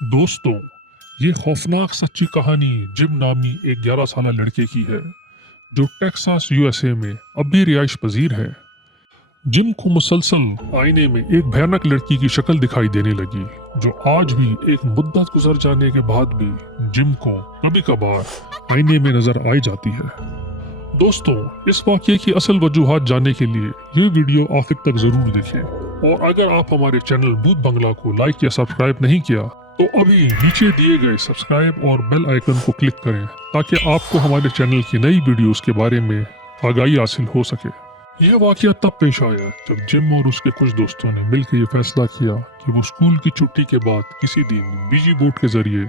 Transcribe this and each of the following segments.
दोस्तों, ये खौफनाक सच्ची कहानी जिम नामी एक 11 साल लड़के की है जो टेक्सास यूएसए में अब भी रिहाइश पजीर है। जिम को मुसलसल आईने में एक भयानक लड़की की शक्ल दिखाई देने लगी जो आज भी एक मुद्दत गुजर जाने के बाद भी जिम को कभी कभार आईने में नजर आई जाती है। दोस्तों, इस वाक़ये की असल वजूहात जानने के लिए ये वीडियो आखिर तक जरूर देखें और अगर आप हमारे चैनल भूत बंगला को लाइक या सब्सक्राइब नहीं किया तो अभी नीचे दिए गए सब्सक्राइब और बेल आइकन को क्लिक करें ताकि आपको हमारे चैनल की नई वीडियोस के बारे में आगाही हासिल हो सके। यह वाक़या तब पेश आया जब जिम और उसके कुछ दोस्तों ने मिलकर ये फैसला किया कि वो स्कूल की छुट्टी के बाद किसी दिन बीजी बोर्ड के जरिए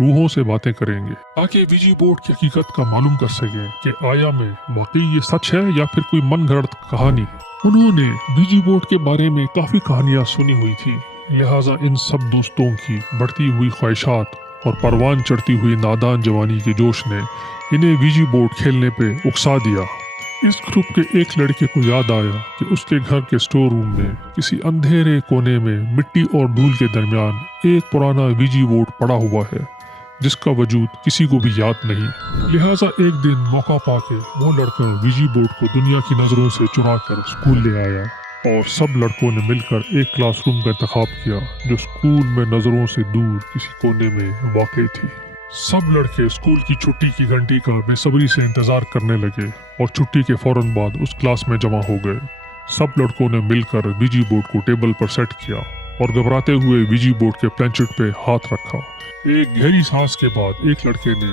रूहों से बातें करेंगे ताकि बीजी बोर्ड की हकीकत का मालूम कर सके कि आया में वाकई ये सच है या फिर कोई मन गढ़ंत कहानी है। उन्होंने बीजी बोर्ड के बारे में काफी कहानियां सुनी हुई थी, लिहाजा इन सब दोस्तों की बढ़ती हुई ख्वाहिशात और परवान चढ़ती हुई नादान जवानी के जोश ने इन्हें बीजी बोर्ड खेलने पे उकसा दिया। इस ग्रुप के एक लड़के को याद आया कि उसके घर के स्टोर रूम में किसी अंधेरे कोने में मिट्टी और धूल के दरमियान एक पुराना बीजी बोर्ड पड़ा हुआ है जिसका वजूद किसी को भी याद नहीं। लिहाजा एक दिन मौका पाके वो लड़का बीजी बोर्ड को दुनिया की नजरों से चुरा कर स्कूल ले आया और सब लड़कों ने मिलकर एक क्लासरूम का इंतखाब किया जो स्कूल में नजरों से दूर किसी कोने में वाक़ई थी। सब लड़के स्कूल की छुट्टी की घंटी का बेसब्री से इंतजार करने लगे और छुट्टी के फौरन बाद उस क्लास में जमा हो गए। सब लड़कों ने मिलकर बीजी बोर्ड को टेबल पर सेट किया और घबराते हुए बीजी बोर्ड के प्लेनचेट पे हाथ रखा। एक गहरी सांस के बाद एक लड़के ने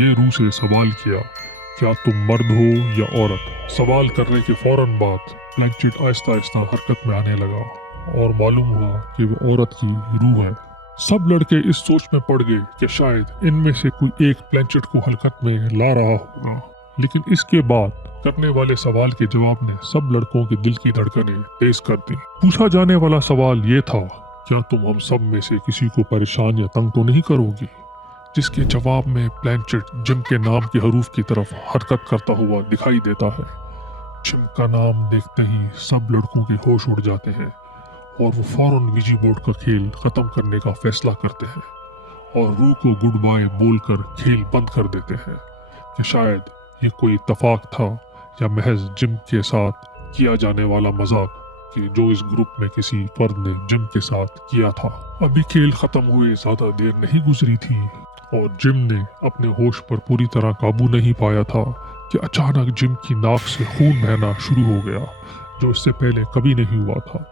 ये रूह से सवाल किया, क्या तुम मर्द हो या औरत? सवाल करने के फौरन बाद प्लेनचेट आहिस्ता आहिस्ता हरकत में आने लगा और मालूम हुआ कि वो औरत की रूह है। सब लड़के इस सोच में पड़ गए कि शायद इनमें से कोई एक प्लेनचेट को हरकत में ला रहा होगा, लेकिन इसके बाद करने वाले सवाल के जवाब ने सब लड़कों के दिल की धड़कनें तेज कर दी। पूछा जाने वाला सवाल ये था, क्या तुम हम सब में से किसी को परेशान या तंग तो नहीं करोगी? जिसके जवाब में प्लेनचेट जिम के नाम के हरूफ की तरफ हरकत करता हुआ दिखाई देता है। जिम का नाम देखते ही सब लड़कों के होश उड़ जाते हैं और वो फौरन बीजी बोर्ड का खेल खत्म करने का फैसला करते हैं और रूह को गुड बाय बोलकर खेल बंद कर देते हैं कि शायद ये कोई इत्तेफाक था या महज जिम के साथ किया जाने वाला मजाक कि जो इस ग्रुप में किसी फर्द ने जिम के साथ किया था। अभी खेल खत्म हुए ज्यादा देर नहीं गुजरी थी और जिम ने अपने होश पर पूरी तरह काबू नहीं पाया था कि अचानक जिम की नाक से खून बहना शुरू हो गया जो इससे पहले कभी नहीं हुआ था।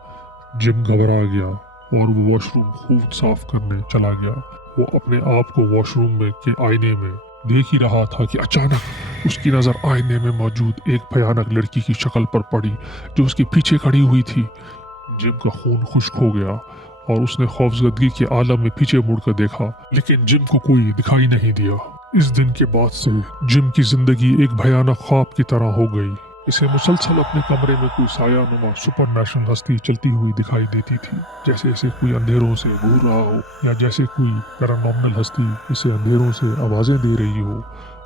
जिम घबरा गया और वो वॉशरूम खूब साफ करने चला गया। वो अपने आप को वॉशरूम में के आईने में देख ही रहा था कि अचानक उसकी नज़र आईने में मौजूद एक भयानक लड़की की शक्ल पर पड़ी जो उसके पीछे खड़ी हुई थी। जिम का खून खुश्क हो गया और उसने खौफजदगी के आलम में पीछे मुड़कर देखा, लेकिन जिम को कोई दिखाई नहीं दिया। इस दिन के बाद से जिम की जिंदगी एक भयानक ख्वाब की तरह हो गई। इसे मुसलसल अपने कमरे में कोई सायानुमा सुपर नेशनल हस्ती चलती हुई दिखाई देती थी, जैसे इसे कोई अंधेरों से घूर रहा हो या जैसे कोई पैरानॉर्मल हस्ती इसे अंधेरों से आवाजें दे रही हो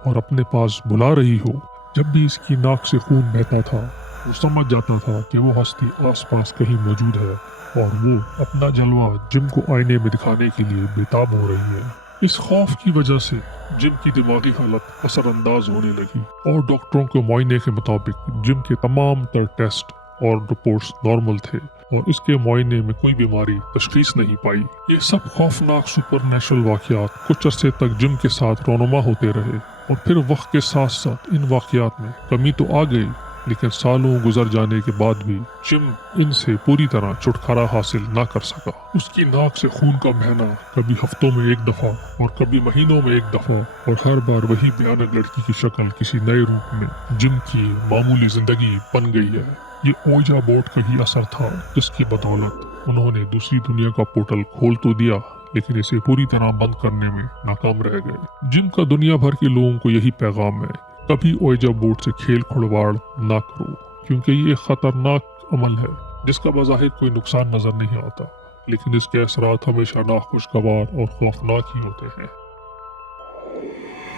और अपने पास बुला रही हो। जब भी इसकी नाक से खून बहता था वो समझ जाता था कि वो हस्ती आसपास कहीं मौजूद है और वो अपना जलवा जिम को आईने में दिखाने के लिए बेताब हो रही है। इस खौफ की वजह से जिम की दिमागी हालत असरअंदाज होने लगी और डॉक्टरों के मुआयने के मुताबिक जिम के तमाम तर टेस्ट और रिपोर्ट्स नॉर्मल थे और इसके मुआयने में कोई बीमारी तशखीस नहीं पाई। ये सब खौफनाक सुपर नेचुरल वाक़यात कुछ अरसे तक जिम के साथ रोनुमा होते रहे और फिर वक्त के साथ साथ इन वाक़यात में कमी तो आ गई, लेकिन सालों गुजर जाने के बाद भी जिम इनसे पूरी तरह छुटकारा हासिल ना कर सका। उसकी नाक से खून का बहना कभी हफ्तों में एक दफा और कभी महीनों में एक दफा और हर बार वही भयानक लड़की की शक्ल किसी नए रूप में जिम की मामूली जिंदगी बन गई है। ये ओजा बोर्ड का ही असर था जिसकी बदौलत उन्होंने दूसरी दुनिया का पोर्टल खोल तो दिया, लेकिन इसे पूरी तरह बंद करने में नाकाम रह गए। जिम का दुनिया भर के लोगों को यही पैगाम है, कभी ओजा बोर्ड से खेल खिलवाड़ ना करो क्योंकि ये खतरनाक अमल है जिसका बज़ाहिर कोई नुकसान नजर नहीं आता, लेकिन इसके असरात हमेशा नाखुशगवार और खौफनाक ही होते हैं।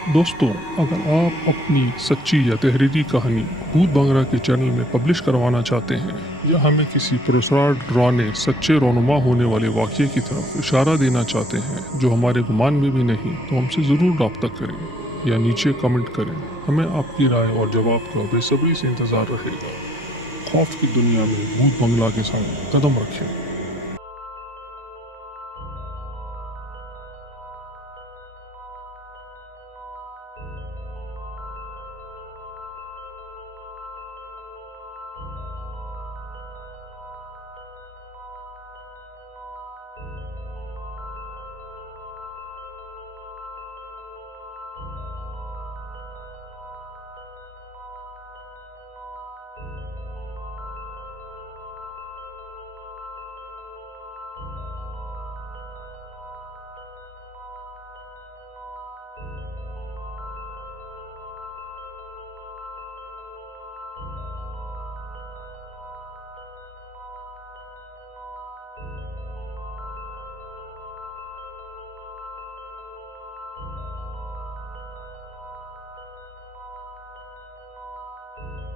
دوستوں، اگر آپ اپنی سچی یا تحریری کہانی بھوت بنگلہ کے چینل میں پبلش کروانا چاہتے ہیں یا ہمیں کسی پرسرار ڈرانے سچے رونما ہونے والے واقعے کی طرف اشارہ دینا چاہتے ہیں جو ہمارے گمان میں بھی نہیں، تو ہم سے ضرور رابطہ کریں یا نیچے کمنٹ کریں۔ ہمیں آپ کی رائے اور جواب کا بے صبری سے انتظار رہے گا۔ خوف کی دنیا میں بھوت بنگلہ کے ساتھ قدم رکھیں۔